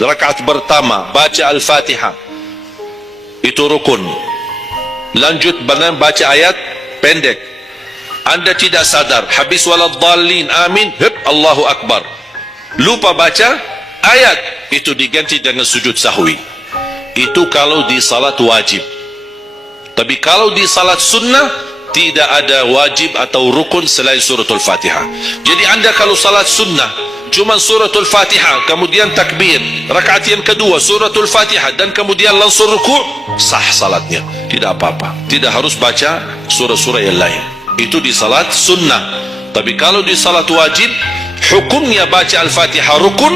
rakaat pertama baca Al-Fatihah, itu rukun. Lanjut baca ayat pendek. Anda tidak sadar, habis waladhdallin amin, Allahu Akbar, lupa baca ayat, itu diganti dengan sujud sahwi. Itu kalau di salat wajib. Tapi kalau di salat sunnah, tidak ada wajib atau rukun selain suratul Fatihah. Jadi Anda kalau salat sunnah cuma suratul Fatihah, kemudian takbir, rakaat yang kedua suratul Fatihah, dan kemudian langsung ruku', sah salatnya, tidak apa-apa. Tidak harus baca surah-surah yang lain. Itu di salat sunnah. Tapi kalau di salat wajib, hukumnya baca Al-Fatihah rukun,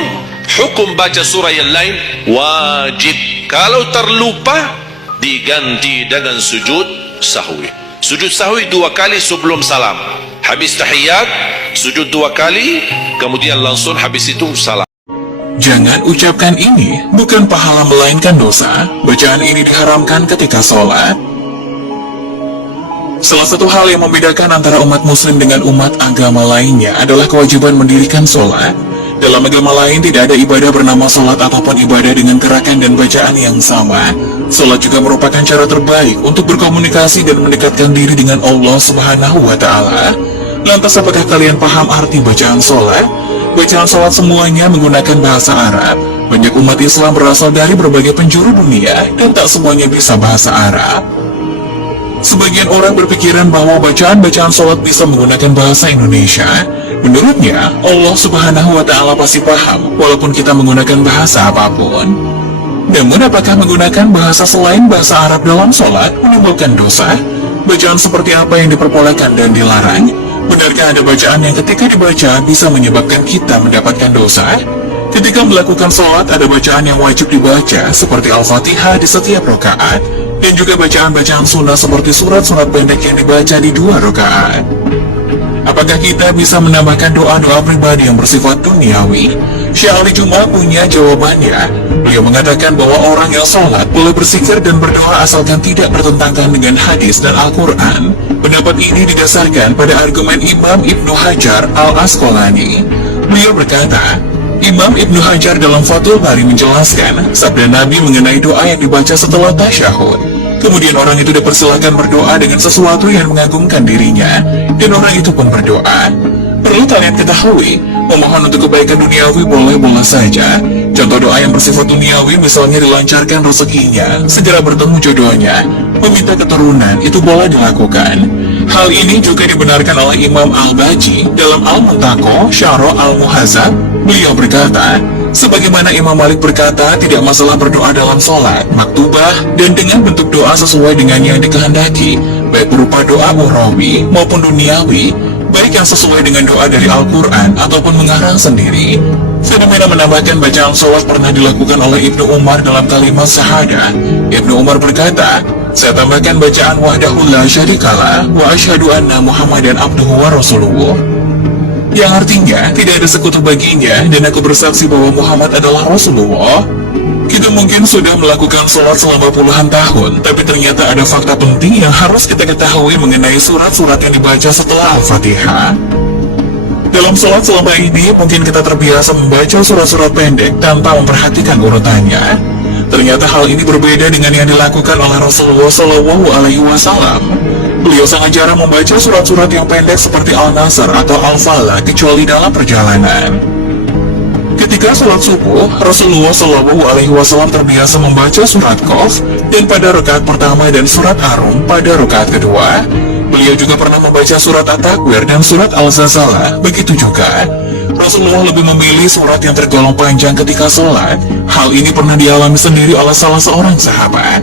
hukum baca surah yang lain wajib. Kalau terlupa, diganti dengan sujud sahwi. Sujud sahwi 2 kali sebelum salam. Habis tahiyat, sujud 2 kali, kemudian langsung habis itu salam. Jangan ucapkan ini, bukan pahala melainkan dosa. Bacaan ini diharamkan ketika sholat. Salah satu hal yang membedakan antara umat muslim dengan umat agama lainnya adalah kewajiban mendirikan sholat. Dalam agama lain tidak ada ibadah bernama sholat ataupun ibadah dengan gerakan dan bacaan yang sama. Sholat juga merupakan cara terbaik untuk berkomunikasi dan mendekatkan diri dengan Allah Subhanahu wa Ta'ala. Lantas apakah kalian paham arti bacaan sholat? Bacaan sholat semuanya menggunakan bahasa Arab. Banyak umat Islam berasal dari berbagai penjuru dunia dan tak semuanya bisa bahasa Arab. Sebagian orang berpikiran bahwa bacaan-bacaan sholat bisa menggunakan bahasa Indonesia. Menurutnya, Allah Subhanahu wa Ta'ala pasti paham walaupun kita menggunakan bahasa apapun. Namun apakah menggunakan bahasa selain bahasa Arab dalam sholat menimbulkan dosa? Bacaan seperti apa yang diperbolehkan dan dilarang? Benarkah ada bacaan yang ketika dibaca bisa menyebabkan kita mendapatkan dosa? Ketika melakukan sholat ada bacaan yang wajib dibaca seperti Al-Fatihah di setiap rakaat, dan juga bacaan-bacaan sunnah seperti surat-surat pendek yang dibaca di 2 rakaat. Apakah kita bisa menambahkan doa-doa pribadi yang bersifat duniawi? Syekh Ali Jum'ah punya jawabannya. Beliau mengatakan bahwa orang yang sholat boleh berzikir dan berdoa asalkan tidak bertentangan dengan hadis dan Al-Quran. Pendapat ini didasarkan pada argumen Imam Ibnu Hajar Al-Asqalani. Beliau berkata, Imam Ibnu Hajar dalam Fathul Bari menjelaskan sabda Nabi mengenai doa yang dibaca setelah tasyahud. Kemudian orang itu dipersilakan berdoa dengan sesuatu yang mengagumkan dirinya, dan orang itu pun berdoa. Perlu kalian ketahui, memohon untuk kebaikan duniawi boleh-boleh saja. Contoh doa yang bersifat duniawi misalnya dilancarkan rezekinya, segera bertemu jodohnya, meminta keturunan, itu boleh dilakukan. Hal ini juga dibenarkan oleh Imam Al-Baji dalam Al-Muntaqo Syarah Al-Muhazab. Beliau berkata, sebagaimana Imam Malik berkata, tidak masalah berdoa dalam sholat, maktubah, dan dengan bentuk doa sesuai dengan yang dikehendaki, baik berupa doa muhrawi maupun duniawi, baik yang sesuai dengan doa dari Al-Quran ataupun mengarang sendiri. Fenomena menambahkan bacaan sholat pernah dilakukan oleh Ibnu Umar dalam kalimat syahadah. Ibnu Umar berkata, saya tambahkan bacaan wahdahu la syarikalah wa asyhadu anna Muhammadan abduhu wa rasuluhu, yang artinya tidak ada sekutu baginya dan aku bersaksi bahwa Muhammad adalah Rasulullah. Kita mungkin sudah melakukan sholat selama puluhan tahun, tapi ternyata ada fakta penting yang harus kita ketahui mengenai surat-surat yang dibaca setelah Al-Fatihah. Dalam sholat selama ini mungkin kita terbiasa membaca surat-surat pendek tanpa memperhatikan urutannya. Ternyata hal ini berbeda dengan yang dilakukan oleh Rasulullah SAW. Beliau sangat jarang membaca surat-surat yang pendek seperti Al-Nasr atau Al-Falah kecuali dalam perjalanan. Ketika sholat subuh, Rasulullah SAW terbiasa membaca surat Qaf dan pada rakaat pertama dan surat Ar-Rum pada rakaat kedua. Beliau juga pernah membaca surat At-Takwir dan surat Al-Zalzalah. Begitu juga, Rasulullah lebih memilih surat yang tergolong panjang ketika sholat. Hal ini pernah dialami sendiri oleh salah seorang sahabat.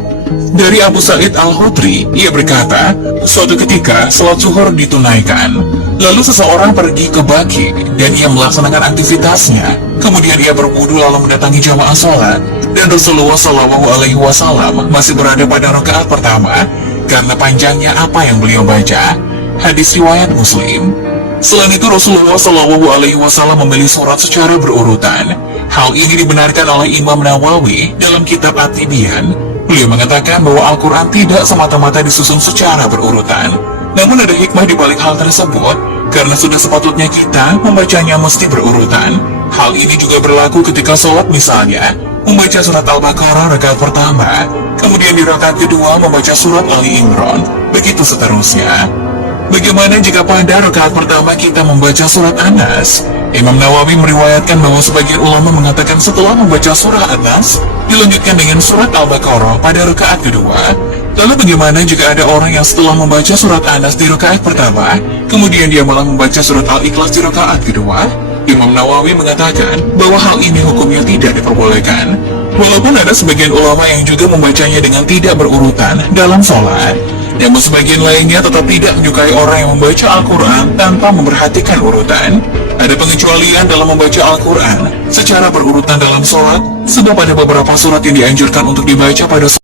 Dari Abu Sa'id Al-Khudri, ia berkata, suatu ketika sholat zuhur ditunaikan. Lalu seseorang pergi ke Baqi dan ia melaksanakan aktivitasnya. Kemudian ia berwudu lalu mendatangi jamaah sholat. Dan Rasulullah SAW masih berada pada rakaat pertama karena panjangnya apa yang beliau baca. Hadis riwayat Muslim. Selain itu Rasulullah SAW memilih surat secara berurutan. Hal ini dibenarkan oleh Imam Nawawi dalam kitab At-Tibyan. Beliau mengatakan bahwa Al-Quran tidak semata-mata disusun secara berurutan. Namun ada hikmah di balik hal tersebut, karena sudah sepatutnya kita membacanya mesti berurutan. Hal ini juga berlaku ketika sholat misalnya, membaca surat Al-Baqarah rakaat pertama, kemudian di rakaat kedua membaca surat Ali Imran, begitu seterusnya. Bagaimana jika pada rakaat pertama kita membaca surat An-Nas? Imam Nawawi meriwayatkan bahwa sebagian ulama mengatakan setelah membaca surah An-Nas, dilanjutkan dengan surat Al-Baqarah pada rakaat kedua. Lalu bagaimana jika ada orang yang setelah membaca surat An-Nas di rakaat pertama, kemudian dia malah membaca surat Al-Ikhlas di rakaat kedua? Imam Nawawi mengatakan bahwa hal ini hukumnya tidak diperbolehkan, walaupun ada sebagian ulama yang juga membacanya dengan tidak berurutan dalam sholat. Namun sebagian lainnya tetap tidak menyukai orang yang membaca Al-Quran tanpa memperhatikan urutan. Ada pengecualian dalam membaca Al-Quran secara berurutan dalam sholat, sebab ada beberapa surat yang dianjurkan untuk dibaca pada